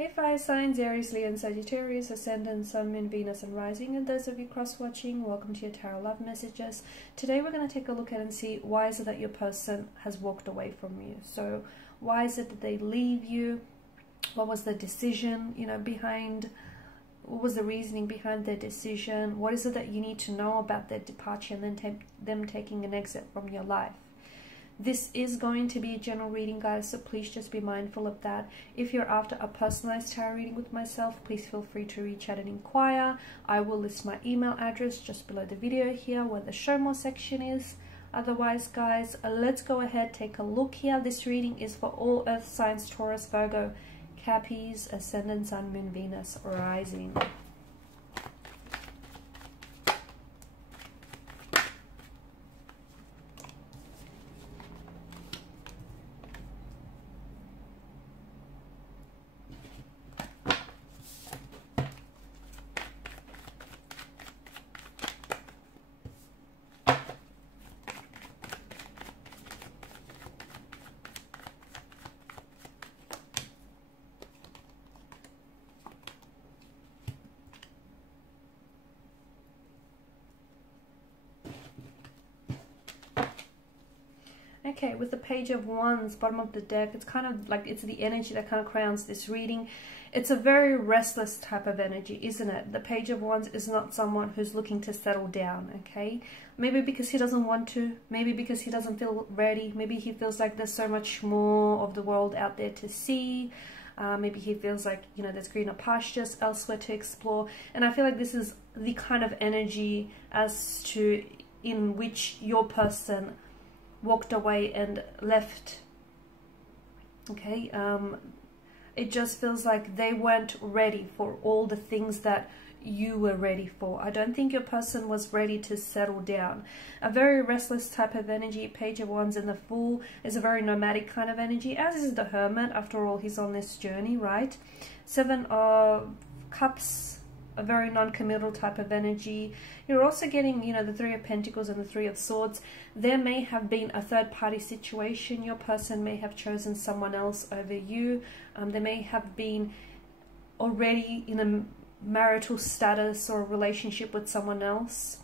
Hey fire signs, Aries, Leo and Sagittarius, Ascendant, Sun, Moon, Venus and Rising, and those of you cross-watching, welcome to your Tarot Love Messages. Today we're going to take a look at and see why is it that your person has walked away from you. So why is it that they leave you? What was the decision, behind, what was the reasoning behind their decision? What is it that you need to know about their departure and then them taking an exit from your life? This is going to be a general reading, guys, so please just be mindful of that. If you're after a personalized tarot reading with myself, please feel free to reach out and inquire. I will list my email address just below the video here where the show more section is. Otherwise, guys, let's go ahead, take a look here. This reading is for all earth signs, Taurus, Virgo, Capricorn, Ascendant, Sun, Moon, Venus, Rising. Okay, with the Page of Wands, bottom of the deck, it's kind of like it's the energy that kind of crowns this reading. It's a very restless type of energy, isn't it? The Page of Wands is not someone who's looking to settle down, okay? Maybe because he doesn't want to, maybe because he doesn't feel ready, maybe he feels like there's so much more of the world out there to see. Maybe he feels like, there's greener pastures elsewhere to explore. And I feel like this is the kind of energy as to in which your person walked away and left. Okay, it just feels like they weren't ready for all the things that you were ready for. I don't think your person was ready to settle down. A very restless type of energy. Page of Wands in the Fool is a very nomadic kind of energy, as is the Hermit. After all, he's on this journey, right? Seven of Cups, a very non-committal type of energy. You're also getting, the Three of Pentacles and the Three of Swords. There may have been a third-party situation. Your person may have chosen someone else over you. They may have been already in a marital status or a relationship with someone else.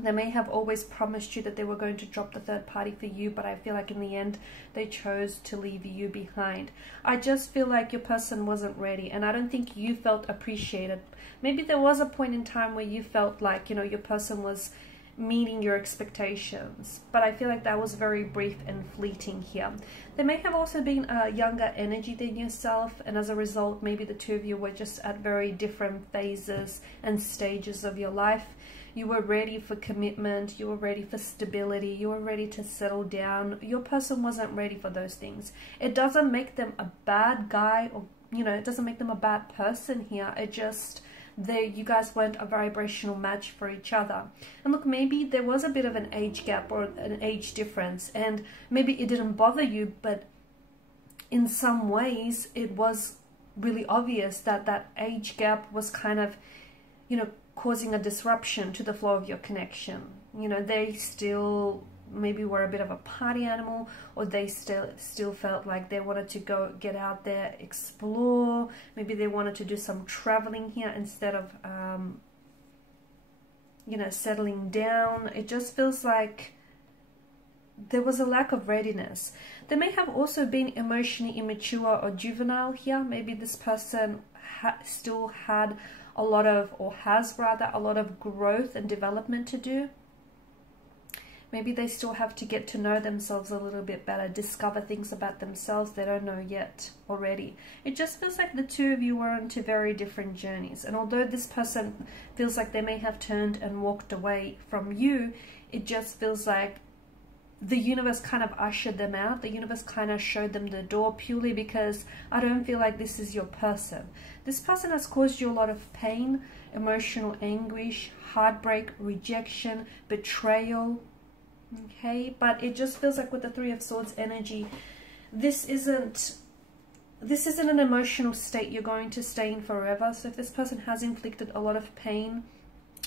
They may have always promised you that they were going to drop the third party for you, but I feel like in the end they chose to leave you behind. I just feel like your person wasn't ready, and I don't think you felt appreciated. Maybe there was a point in time where you felt like, your person was meeting your expectations, but I feel like that was very brief and fleeting here. There may have also been a younger energy than yourself, and as a result, maybe the two of you were just at very different phases and stages of your life. You were ready for commitment, you were ready for stability, you were ready to settle down. Your person wasn't ready for those things. It doesn't make them a bad guy, or, it doesn't make them a bad person here. It just, you guys weren't a vibrational match for each other. And look, maybe there was a bit of an age gap or an age difference, and maybe it didn't bother you, but in some ways it was really obvious that that age gap was kind of, causing a disruption to the flow of your connection. They still maybe were a bit of a party animal, or they still felt like they wanted to go get out there, explore. Maybe they wanted to do some traveling here instead of settling down. It just feels like there was a lack of readiness. There may have also been emotionally immature or juvenile here. Maybe this person still had a lot of, or has rather, a lot of growth and development to do. Maybe they still have to get to know themselves a little bit better, discover things about themselves they don't know yet already. It just feels like the two of you were on two very different journeys. And although this person feels like they may have turned and walked away from you, it just feels like the universe kind of ushered them out. The universe kind of showed them the door, purely because I don't feel like this is your person. This person has caused you a lot of pain, emotional anguish, heartbreak, rejection, betrayal. Okay, but it just feels like with the Three of Swords energy, this isn't an emotional state you're going to stay in forever. So if this person has inflicted a lot of pain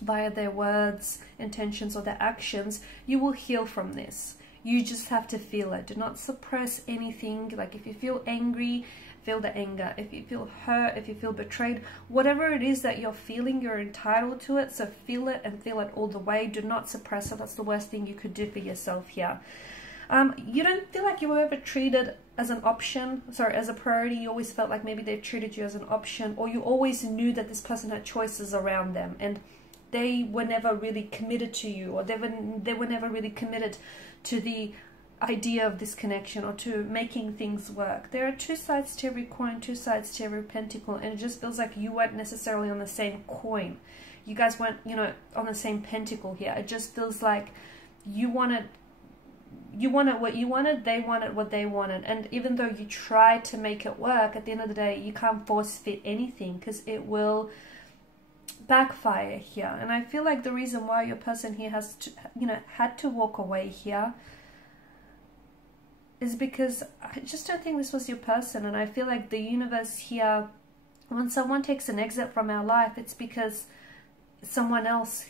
via their words, intentions, or their actions, you will heal from this. You just have to feel it. Do not suppress anything. Like if you feel angry, feel the anger, if you feel hurt, if you feel betrayed, whatever it is that you're feeling, you're entitled to it. So feel it and feel it all the way. Do not suppress it. That's the worst thing you could do for yourself here. You don't feel like you were ever treated as an option, sorry, as a priority. You always felt like maybe they've treated you as an option, or you always knew that this person had choices around them and they were never really committed to you, or they were never really committed to the idea of this connection or to making things work. There are two sides to every coin, two sides to every pentacle, and it just feels like you weren't necessarily on the same coin. You guys weren't, you know, on the same pentacle here. It just feels like you wanted what you wanted, they wanted what they wanted, and even though you tried to make it work, at the end of the day you can't force fit anything, because it will backfire here. And I feel like the reason why your person here has to, you know, had to walk away here is because I just don't think this was your person. And I feel like the universe here, when someone takes an exit from our life, it's because someone else,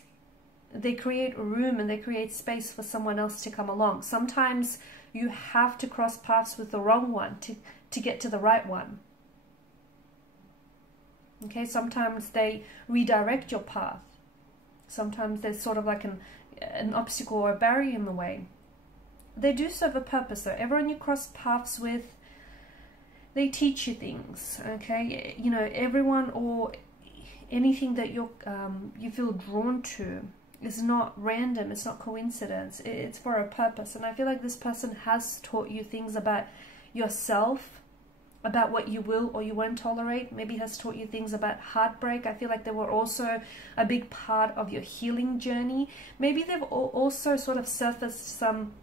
they create room and they create space for someone else to come along. Sometimes you have to cross paths with the wrong one to get to the right one. Okay, sometimes they redirect your path. Sometimes there's sort of like an obstacle or a barrier in the way. They do serve a purpose though. Everyone you cross paths with, they teach you things, okay? You know, everyone or anything that you feel drawn to is not random, it's not coincidence, it's for a purpose. And I feel like this person has taught you things about yourself, about what you will or you won't tolerate. Maybe has taught you things about heartbreak. I feel like they were also a big part of your healing journey. Maybe they've also sort of surfaced some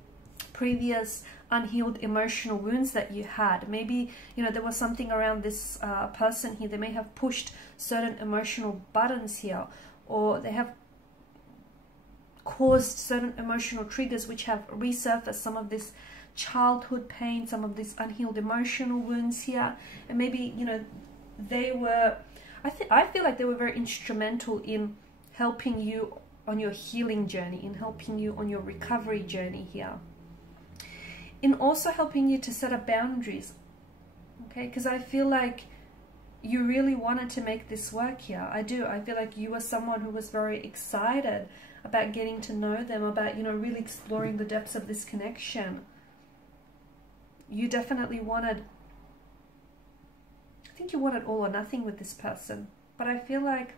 previous unhealed emotional wounds that you had. Maybe, you know, there was something around this person here. They may have pushed certain emotional buttons here, or they have caused certain emotional triggers which have resurfaced some of this childhood pain, some of these unhealed emotional wounds here. And maybe, you know, they were, I feel like they were very instrumental in helping you on your healing journey, in helping you on your recovery journey here, in also helping you to set up boundaries, okay? Because I feel like you really wanted to make this work here. I do. I feel like you were someone who was very excited about getting to know them, about, you know, really exploring the depths of this connection. You definitely wanted, I think you wanted all or nothing with this person, but I feel like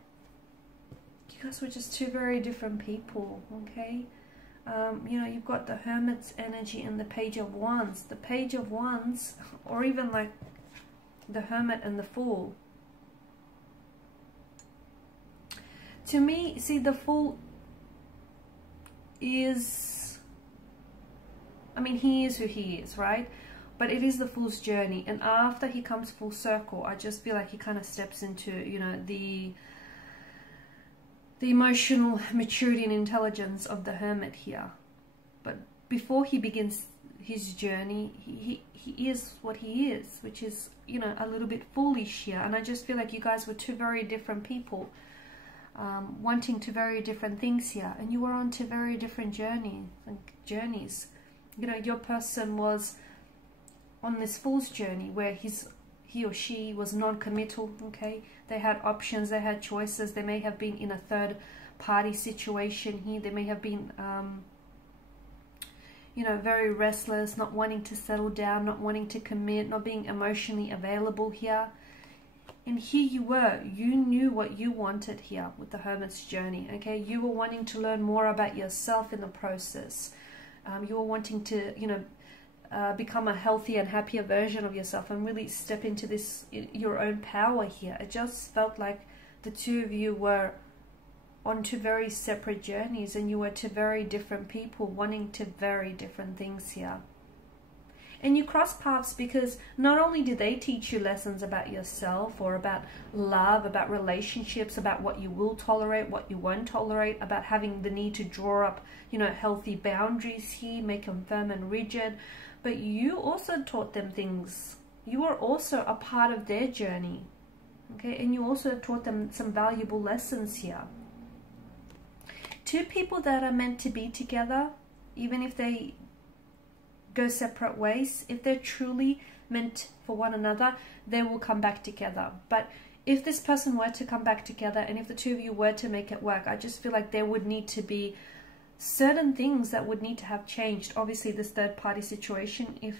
you guys were just two very different people, okay? You know, you've got the Hermit's energy and the Page of Wands. The Page of Wands, or even like the Hermit and the Fool. To me, see, the Fool is, I mean, he is who he is, right? But it is the Fool's journey, and after he comes full circle, I just feel like he kind of steps into, you know, the emotional maturity and intelligence of the Hermit here. But before he begins his journey, he is what he is, which is, you know, a little bit foolish here. And I just feel like you guys were two very different people, wanting two very different things here, and you were on two very different journeys. You know, your person was on this Fool's journey where he or she was non-committal, okay? They had options, they had choices. They may have been in a third party situation here. They may have been, you know, very restless, not wanting to settle down, not wanting to commit, not being emotionally available here. And here you were, you knew what you wanted here with the Hermit's journey, okay? You were wanting to learn more about yourself in the process. You were wanting to, you know, become a healthier and happier version of yourself and really step into this, your own power here. It just felt like the two of you were on two very separate journeys, and you were two very different people wanting two very different things here. And you cross paths because not only do they teach you lessons about yourself or about love, about relationships, about what you will tolerate, what you won't tolerate, about having the need to draw up, you know, healthy boundaries here, make them firm and rigid, but you also taught them things. You were also a part of their journey, okay? And you also taught them some valuable lessons here. Two people that are meant to be together, even if they go separate ways, if they're truly meant for one another, they will come back together. But if this person were to come back together, and if the two of you were to make it work, I just feel like there would need to be certain things that would need to have changed. Obviously, this third party situation, if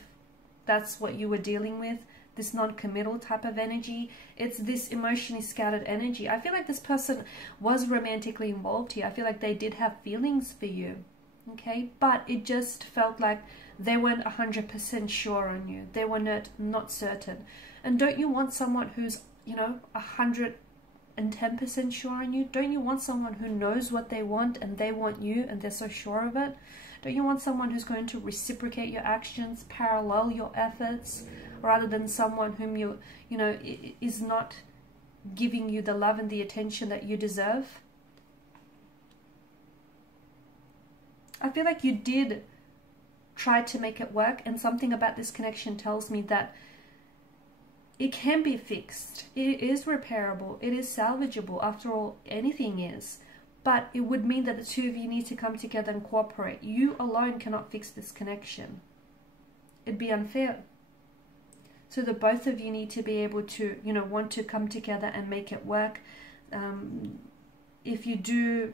that's what you were dealing with, this non-committal type of energy, it's this emotionally scattered energy. I feel like this person was romantically involved here. I feel like they did have feelings for you, okay? But it just felt like they weren't 100% sure on you. They were not certain. And don't you want someone who's, you know, 110% sure on you? Don't you want someone who knows what they want and they want you and they're so sure of it? Don't you want someone who's going to reciprocate your actions, parallel your efforts, rather than someone whom you know, is not giving you the love and the attention that you deserve? I feel like you did try to make it work, and something about this connection tells me that it can be fixed. It is repairable. It is salvageable. After all, anything is. But it would mean that the two of you need to come together and cooperate. You alone cannot fix this connection. It'd be unfair. So the both of you need to be able to, you know, want to come together and make it work. If you do,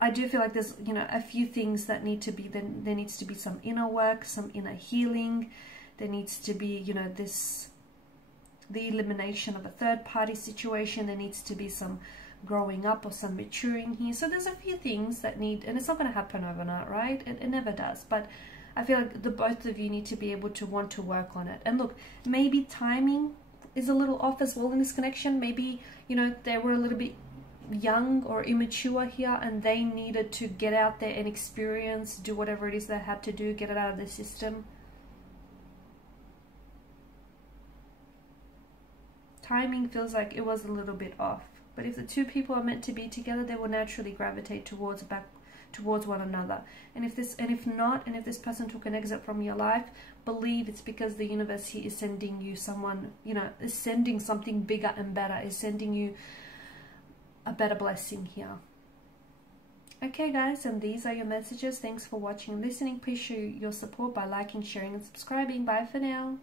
I do feel like there's, you know, a few things that need to be, then there needs to be some inner work, some inner healing. There needs to be, you know, the elimination of a third party situation. There needs to be some growing up or some maturing here. So there's a few things that need, and it's not going to happen overnight, right? It never does. But I feel like the both of you need to be able to want to work on it. And look, maybe timing is a little off as well in this connection. Maybe, you know, they were a little bit young or immature here, and they needed to get out there and experience, do whatever it is they had to do, get it out of their system. Timing feels like it was a little bit off. But if the two people are meant to be together, they will naturally gravitate towards one another. And if this person took an exit from your life, believe it's because the universe here is sending you someone, you know, is sending something bigger and better, is sending you a better blessing here. Okay guys, and these are your messages. Thanks for watching and listening. Please show your support by liking, sharing and subscribing. Bye for now.